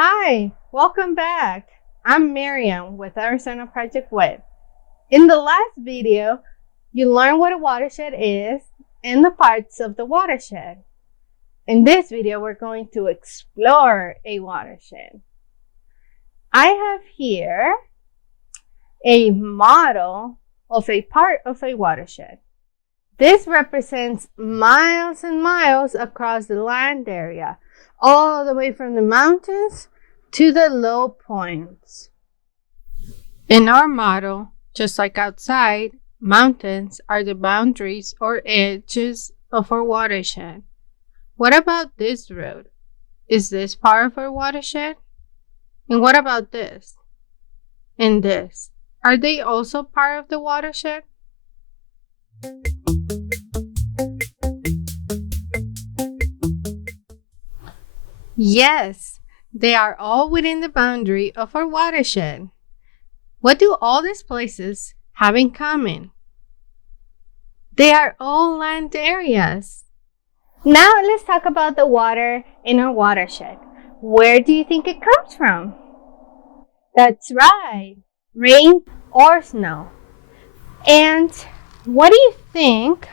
Hi, welcome back. I'm Miriam with Arizona Project Web. In the last video, you learned what a watershed is and the parts of the watershed. In this video, we're going to explore a watershed. I have here a model of a part of a watershed. This represents miles and miles across the land area, all the way from the mountains to the low points. In our model, just like outside, mountains are the boundaries or edges of our watershed. What about this road? Is this part of our watershed? And what about this? And this? Are they also part of the watershed? Yes, they are all within the boundary of our watershed. What do all these places have in common? They are all land areas. Now let's talk about the water in our watershed. Where do you think it comes from? That's right, rain or snow. And what do you think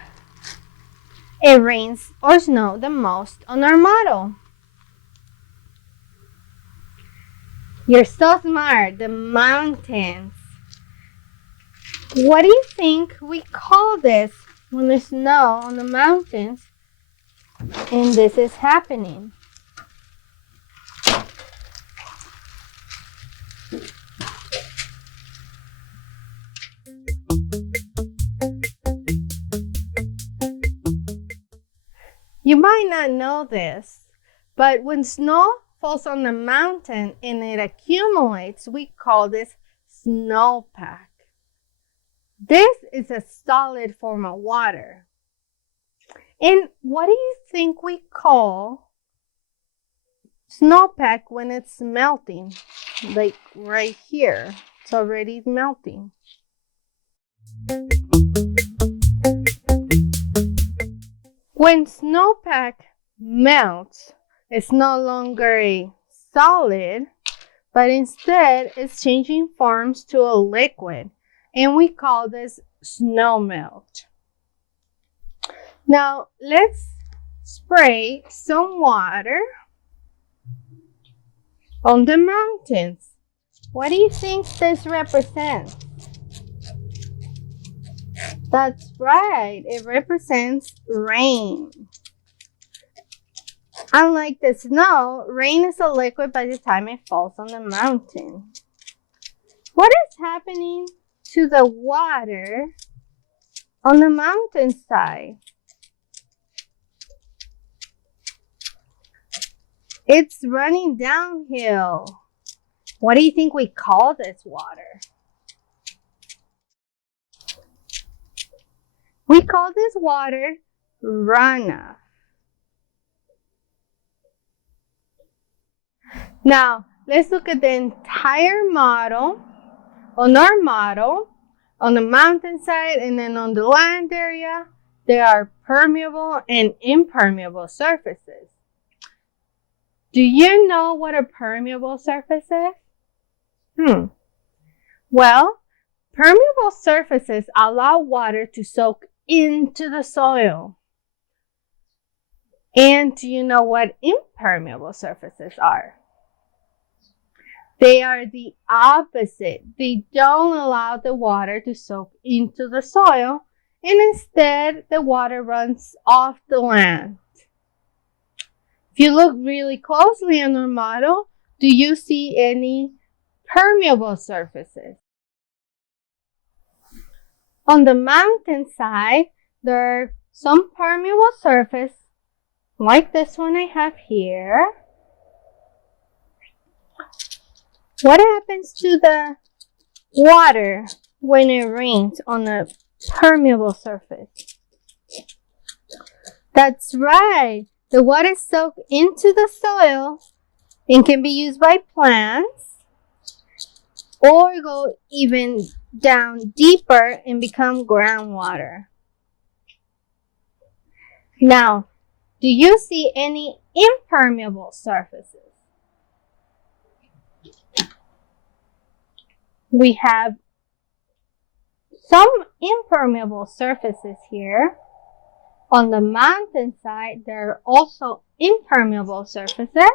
it rains or snows the most on our model? You're so smart, the mountains. What do you think we call this when there's snow on the mountains and this is happening? You might not know this, but when snow falls on the mountain and it accumulates, we call this snowpack. This is a solid form of water. And what do you think we call snowpack when it's melting? Like right here, it's already melting. When snowpack melts, it's no longer a solid, but instead it's changing forms to a liquid, and we call this snow melt. Now let's spray some water on the mountains. What do you think this represents? That's right, it represents rain. Unlike the snow, rain is a liquid by the time it falls on the mountain. What is happening to the water on the mountainside? It's running downhill. What do you think we call this water? We call this water runoff. Now, let's look at the entire model. On our model, on the mountainside and then on the land area, there are permeable and impermeable surfaces. Do you know what a permeable surface is? Well, permeable surfaces allow water to soak into the soil. And do you know what impermeable surfaces are? They are the opposite. They don't allow the water to soak into the soil, and instead the water runs off the land. If you look really closely in our model, do you see any permeable surfaces? On the mountainside, there are some permeable surfaces, like this one I have here. What happens to the water when it rains on a permeable surface? That's right. The water soaks into the soil and can be used by plants or go even down deeper and become groundwater. Now, do you see any impermeable surfaces? We have some impermeable surfaces here. On the mountainside, there are also impermeable surfaces.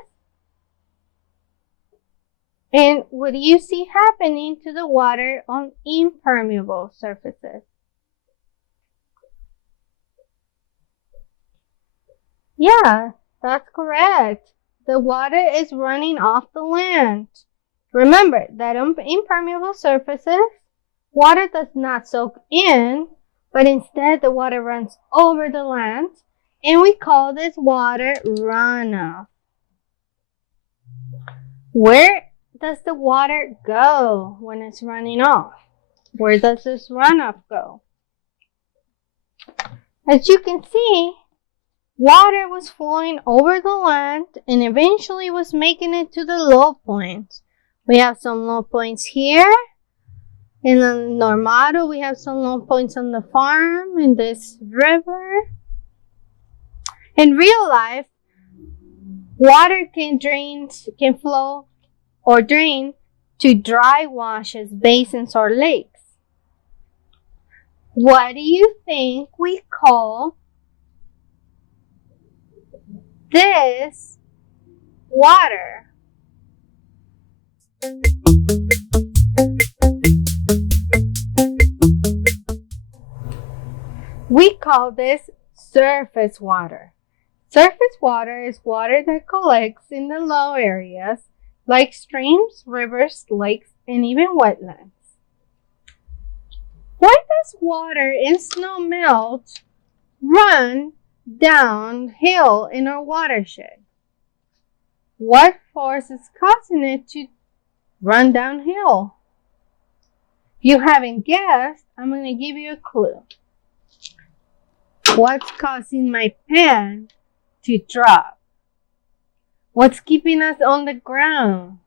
And what do you see happening to the water on impermeable surfaces? Yeah, that's correct. The water is running off the land. Remember that on impermeable surfaces, water does not soak in, but instead the water runs over the land, and we call this water runoff. Where does the water go when it's running off? Where does this runoff go? As you can see, water was flowing over the land and eventually was making it to the low points. We have some low points here. In Normado, we have some low points on the farm, in this river. In real life, water can flow or drain to dry washes, basins, or lakes. What do you think we call this water? We call this surface water. Surface water is water that collects in the low areas like streams, rivers, lakes, and even wetlands. Why does water in snow melt run downhill in our watershed? What force is causing it to run downhill? If you haven't guessed, I'm going to give you a clue. What's causing my pen to drop? What's keeping us on the ground?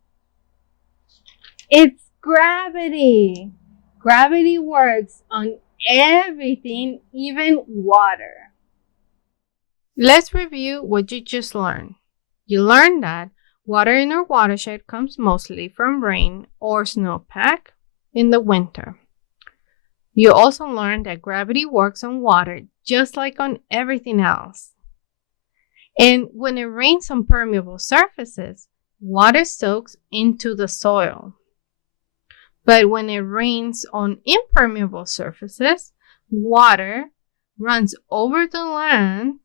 It's gravity. Gravity works on everything, even water. Let's review what you just learned. You learned that water in our watershed comes mostly from rain or snowpack in the winter. You also learned that gravity works on water just like on everything else. And when it rains on permeable surfaces, water soaks into the soil. But when it rains on impermeable surfaces, water runs over the land,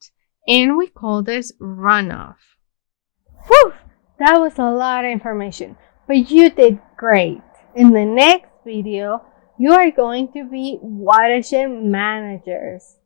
and we call this runoff. Whew, that was a lot of information, but you did great. In the next video, you are going to be watershed managers.